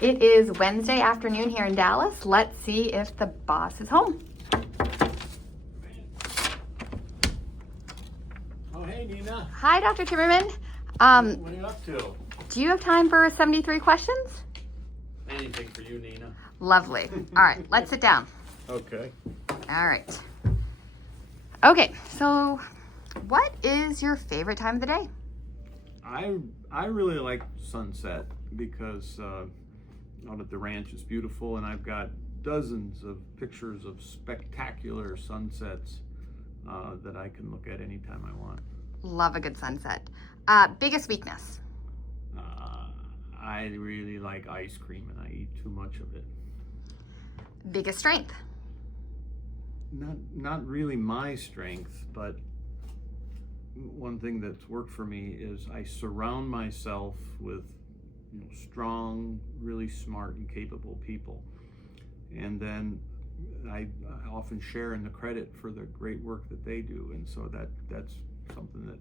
It is Wednesday afternoon here in Dallas. Let's see if the boss is home. Oh, hey, Nina. Hi, Dr. Timmerman. What are you up to? Do you have time for 73 questions? Anything for you, Nina. Lovely. All right, let's sit down. Okay. All right. Okay, so what is your favorite time of the day? I really like sunset because out at the ranch it's beautiful, and I've got dozens of pictures of spectacular sunsets that I can look at anytime I want. Love a good sunset. Biggest weakness? I really like ice cream, and I eat too much of it. Biggest strength? Not really my strength, but one thing that's worked for me is I surround myself with strong, really smart and capable people, and then I often share in the credit for the great work that they do, and so that's something that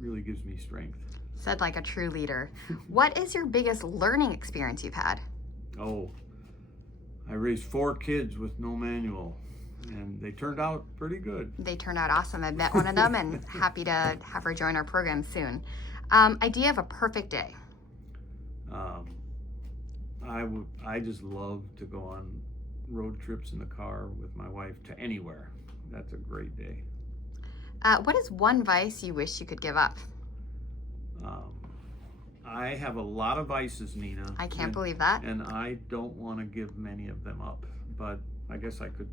really gives me strength. Said like a true leader. What is your biggest learning experience you've had? Oh, I raised 4 kids with no manual, and they turned out pretty good. They turned out awesome. I met one of them and happy to have her join our program soon. Idea of a perfect day? I just love to go on road trips in the car with my wife to anywhere. That's a great day. What is one vice you wish you could give up? I have a lot of vices, Nina. I can't believe that. And I don't want to give many of them up, but I guess I could,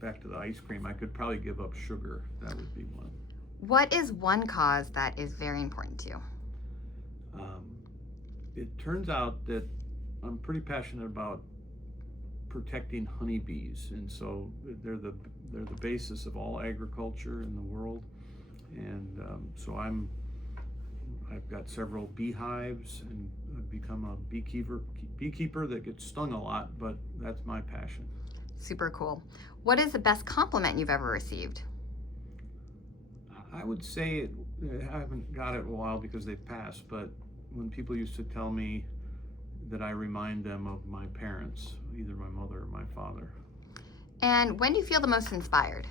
back to the ice cream, I could probably give up sugar. That would be one. What is one cause that is very important to you? It turns out that I'm pretty passionate about protecting honeybees, and so they're the basis of all agriculture in the world, and so I've got several beehives, and I've become a beekeeper that gets stung a lot, but that's my passion. Super cool. What is the best compliment you've ever received? I would say I haven't got it in a while because they've passed, but when people used to tell me that I remind them of my parents, either my mother or my father. And when do you feel the most inspired?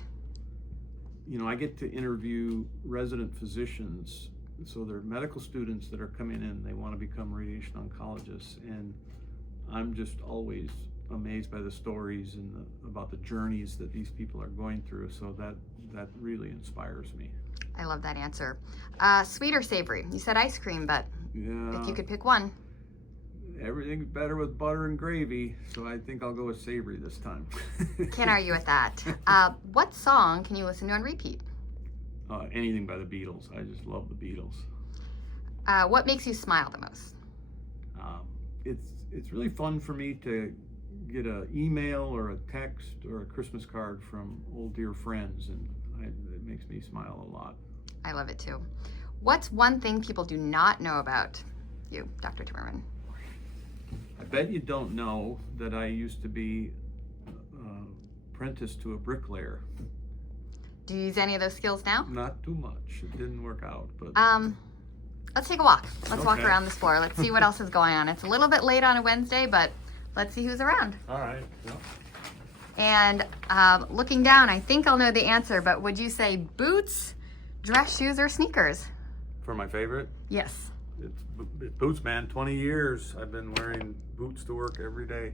I get to interview resident physicians, so they're medical students that are coming in, they want to become radiation oncologists, and I'm just always amazed by the stories and about the journeys that these people are going through, so that really inspires me. I love that answer. Sweet or savory? You said ice cream, but Yeah, if you could pick one. everything's better with butter and gravy, so I think I'll go with savory this time. Can't argue with that. What song can you listen to on repeat? Anything by the Beatles. I just love the Beatles. What makes you smile the most? It's really fun for me to get an email or a text or a Christmas card from old dear friends, and it makes me smile a lot. I love it too. What's one thing people do not know about you, Dr. Timmerman? I bet you don't know that I used to be apprenticed to a bricklayer. Do you use any of those skills now? Not too much. It didn't work out, but Let's take a walk. Let's walk Okay. around this floor. Let's see what else is going on. It's a little bit late on a Wednesday, but let's see who's around. all right. Yeah. And looking down, I think I'll know the answer, but would you say boots, dress shoes, or sneakers? For my favorite, Yes. it's boots, man. 20 years I've been wearing boots to work every day.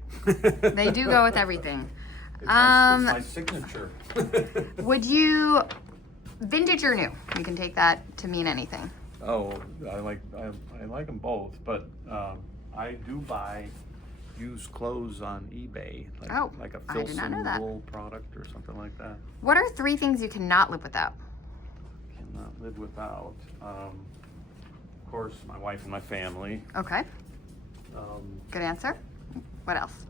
They do go with everything. It's my signature. Would you, vintage or new? You can take that to mean anything. Oh, I like them both, but I do buy used clothes on eBay, like a I did not know that. Filson wool product or something like that. What are 3 things you cannot live without? Cannot live without. Of course, my wife and my family. Okay, good answer. What else?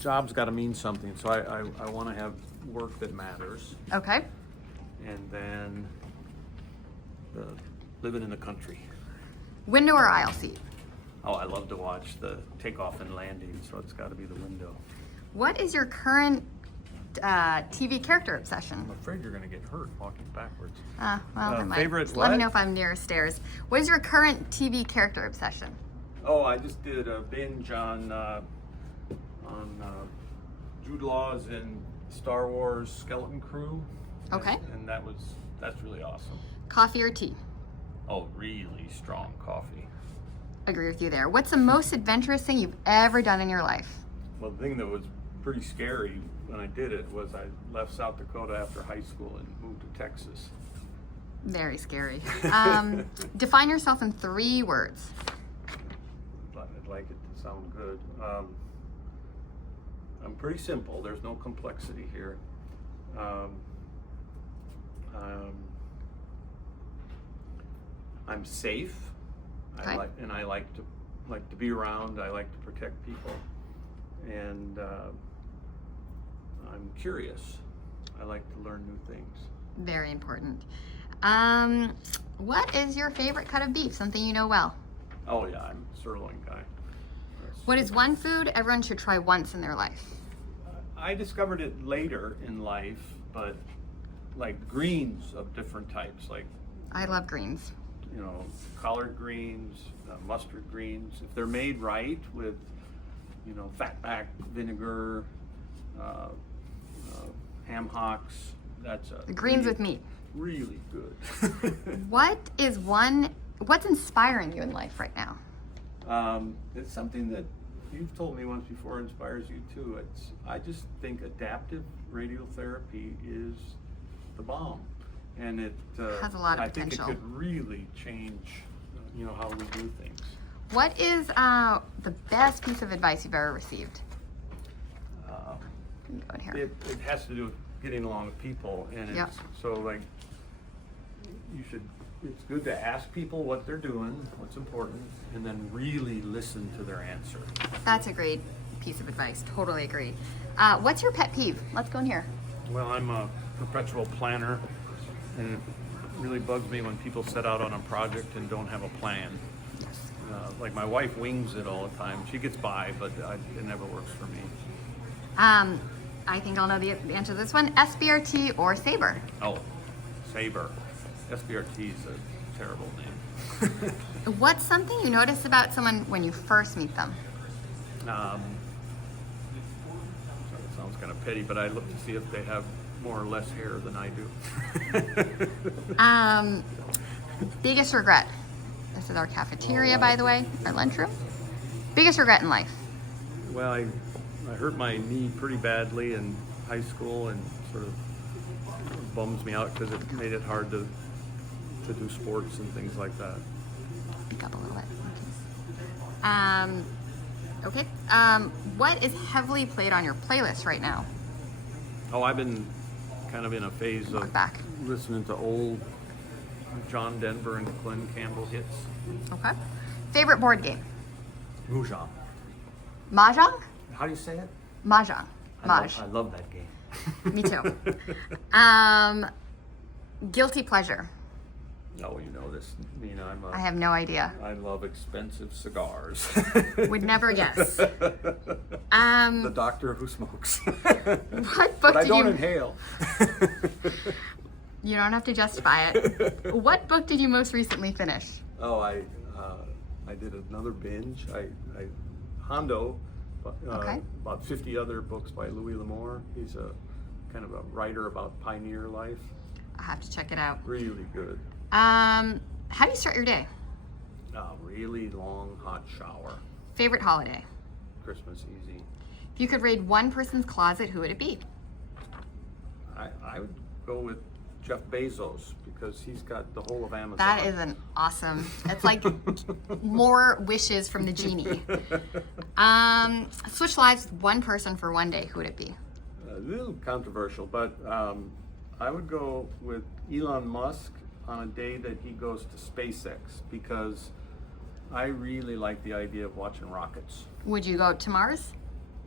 Job's got to mean something, so I want to have work that matters, Okay. and then living in the country. Window or aisle seat? Oh, I love to watch the takeoff and landing, so it's got to be the window. What is your current TV character obsession? I'm afraid you're going to get hurt walking backwards. Well, never mind. Favorite Just let me what? know if I'm near stairs. What is your current TV character obsession? Oh, I just did a binge on Jude Law's in Star Wars Skeleton Crew. Okay. And that's really awesome. Coffee or tea? Oh, really strong coffee. Agree with you there. What's the most adventurous thing you've ever done in your life? Well, the thing that was pretty scary when I did it was I left South Dakota after high school and moved to Texas. Very scary. Define yourself in 3 words. I'd like it to sound good. I'm pretty simple. There's no complexity here. I'm safe. Okay. I like to be around. I like to protect people, and I'm curious. I like to learn new things. Very important. What is your favorite cut of beef? Something you know well. Oh yeah, I'm a sirloin guy. What is one food everyone should try once in their life? I discovered it later in life, but like greens of different types, like I love greens. collard greens, mustard greens. If they're made right with, fatback vinegar, ham hocks, that's The greens with meat. really good. What's inspiring you in life right now? It's something that you've told me once before inspires you too. I just think adaptive radiotherapy is the bomb, and it has a lot of I potential. think it could really change, how we do things. What is the best piece of advice you've ever received? Can you go in here? It has to do with getting along with people, and Yep. so like it's good to ask people what they're doing, what's important, and then really listen to their answer. That's a great piece of advice. Totally agree. What's your pet peeve? Let's go in here. Well, I'm a perpetual planner, and it really bugs me when people set out on a project and don't have a plan. Like my wife wings it all the time. She gets by, but it never works for me. I think I'll know the answer to this one. SBRT or SAbR? Oh, SAbR. SBRT is a terrible name. What's something you notice about someone when you first meet them? That sounds kind of petty, but I look to see if they have more or less hair than I do. Biggest regret? This is our cafeteria, by the way, our lunchroom. Biggest regret in life? Well, I hurt my knee pretty badly in high school, and sort of bums me out because it made it hard to do sports and things like that. Speak up a little bit. Okay. What is heavily played on your playlist right now? Oh, I've been kind of in a phase of Back. listening to old John Denver and Glenn Campbell hits. Okay. Favorite board game? Mahjong. Mahjong? How do you say it? Mahjong. Maj. I love that game. Me too. Guilty pleasure? Oh, you know this, Nina. I have no idea. I love expensive cigars. Would never guess. The doctor who smokes. What book But I did don't you... inhale. You don't have to justify it. What book did you most recently finish? Oh, I did another binge. Hondo, Okay. about 50 other books by Louis L'Amour. He's a kind of a writer about pioneer life. I'll have to check it out. Really good. How do you start your day? Really long hot shower. Favorite holiday? Christmas easy. If you could raid one person's closet, who would it be? I would go with Jeff Bezos because he's got the whole of Amazon. That is an awesome. It's like more wishes from the genie. Switch lives with one person for one day. Who would it be? A little controversial, but I would go with Elon Musk on a day that he goes to SpaceX because I really like the idea of watching rockets. Would you go to Mars?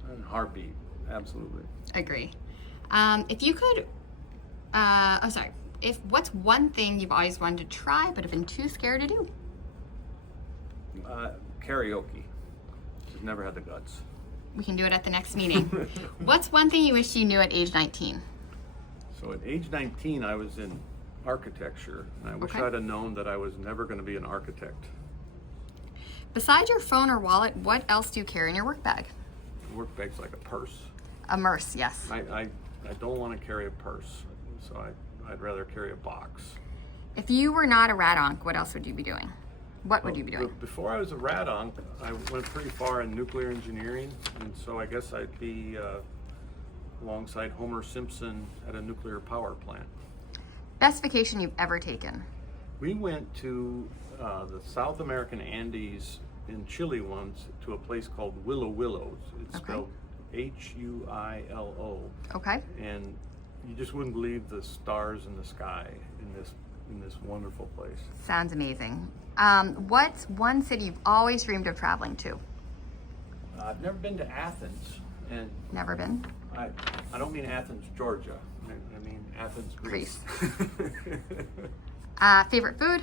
And heartbeat, absolutely. Agree. If you could, what's one thing you've always wanted to try but have been too scared to do? Karaoke. Just never had the guts. We can do it at the next meeting. What's one thing you wish you knew at age 19? So at age 19, I was in architecture, and I wish Okay. I'd have known that I was never going to be an architect. Besides your phone or wallet, what else do you carry in your work bag? Work bag's like a purse. A purse, yes. I don't want to carry a purse, so I'd rather carry a box. If you were not a rad onc, what else would you be doing? What would you be doing? Before I was a rad onc, I went pretty far in nuclear engineering, and so I guess I'd be alongside Homer Simpson at a nuclear power plant. Best vacation you've ever taken? We went to the South American Andes in Chile once to a place called Willow Willows. It's spelled Huilo. Okay. And you just wouldn't believe the stars in the sky in this wonderful place. Sounds amazing. What's one city you've always dreamed of traveling to? I've never been to Athens, and Never been? I don't mean Athens, Georgia. I mean Athens, Greece. Favorite food?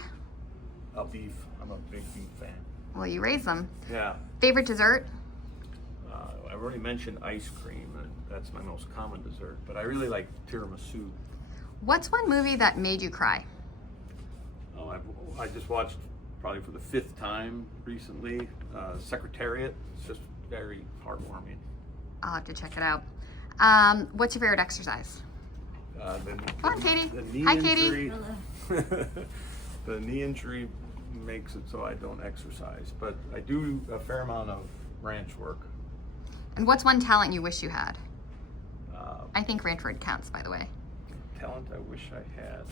Beef. I'm a big beef fan. Well, you raise them. Yeah. Favorite dessert? I've already mentioned ice cream, and that's my most common dessert, but I really like tiramisu. What's one movie that made you cry? Oh, I just watched probably for the 5th time recently, Secretariat. It's just very heartwarming. I'll have to check it out. What's your favorite exercise? Come on, Katie. The knee Hi, injury, Katie. the knee injury makes it so I don't exercise, but I do a fair amount of ranch work. And what's one talent you wish you had? I think ranch work counts, by the way. Talent I wish I had.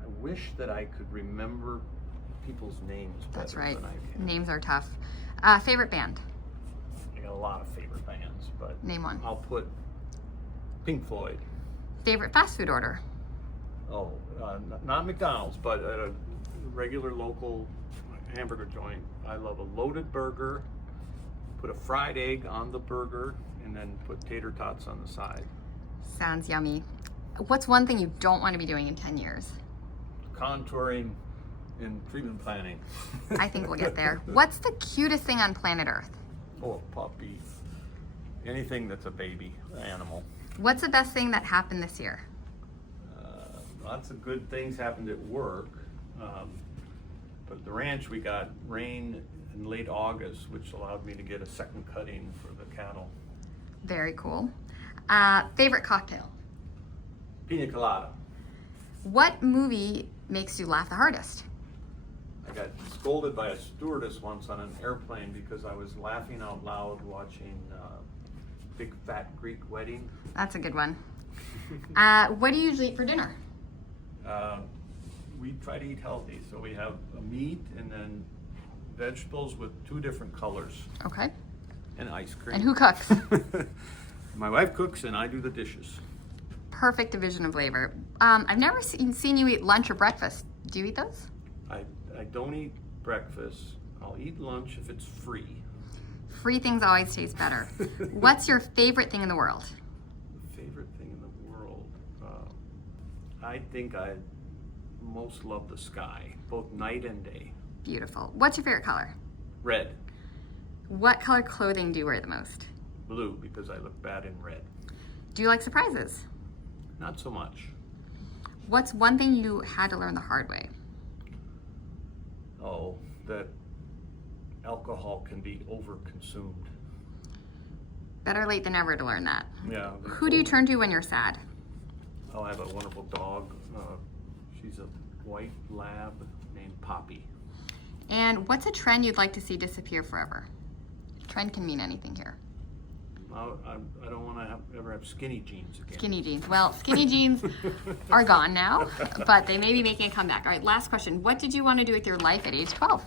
I wish that I could remember people's names better. That's right. Than I can. Names are tough. Favorite band? I got a lot of favorite bands, but Name one. I'll put Pink Floyd. Favorite fast food order? Oh, not McDonald's, but at a regular local hamburger joint. I love a loaded burger, put a fried egg on the burger, and then put tater tots on the side. Sounds yummy. What's one thing you don't want to be doing in 10 years? Contouring and treatment planning. I think we'll get there. What's the cutest thing on planet Earth? Oh, puppies. Anything that's a baby animal. What's the best thing that happened this year? Lots of good things happened at work. But at the ranch, we got rain in late August, which allowed me to get a second cutting for the cattle. Very cool. Favorite cocktail? Pina colada. What movie makes you laugh the hardest? I got scolded by a stewardess once on an airplane because I was laughing out loud watching Big Fat Greek Wedding. That's a good one. What do you usually eat for dinner? We try to eat healthy, so we have a meat and then vegetables with 2 different colors Okay. and ice cream. And who cooks? My wife cooks and I do the dishes. Perfect division of labor. I've never seen you eat lunch or breakfast. Do you eat those? I don't eat breakfast. I'll eat lunch if it's free. Free things always taste better. What's your favorite thing in the world? Favorite thing in the world? I think I most love the sky, both night and day. Beautiful. What's your favorite color? Red. What color clothing do you wear the most? Blue, because I look bad in red. Do you like surprises? Not so much. What's one thing you had to learn the hard way? Oh, that alcohol can be overconsumed. Better late than never to learn that. Yeah. Who do you turn to when you're sad? Oh, I have a wonderful dog. She's a white lab named Poppy. And what's a trend you'd like to see disappear forever? Trend can mean anything here. I don't want to ever have skinny jeans again. Skinny jeans. Well, skinny jeans are gone now, but they may be making a comeback. All right, last question. What did you want to do with your life at age 12?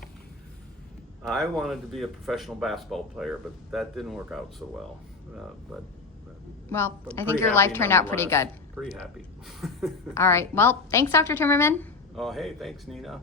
I wanted to be a professional basketball player, but that didn't work out so well. Well, but I think pretty your life happy turned out pretty good. Pretty happy. All right. Well, thanks, Dr. Timmerman. Oh, hey, thanks, Nina.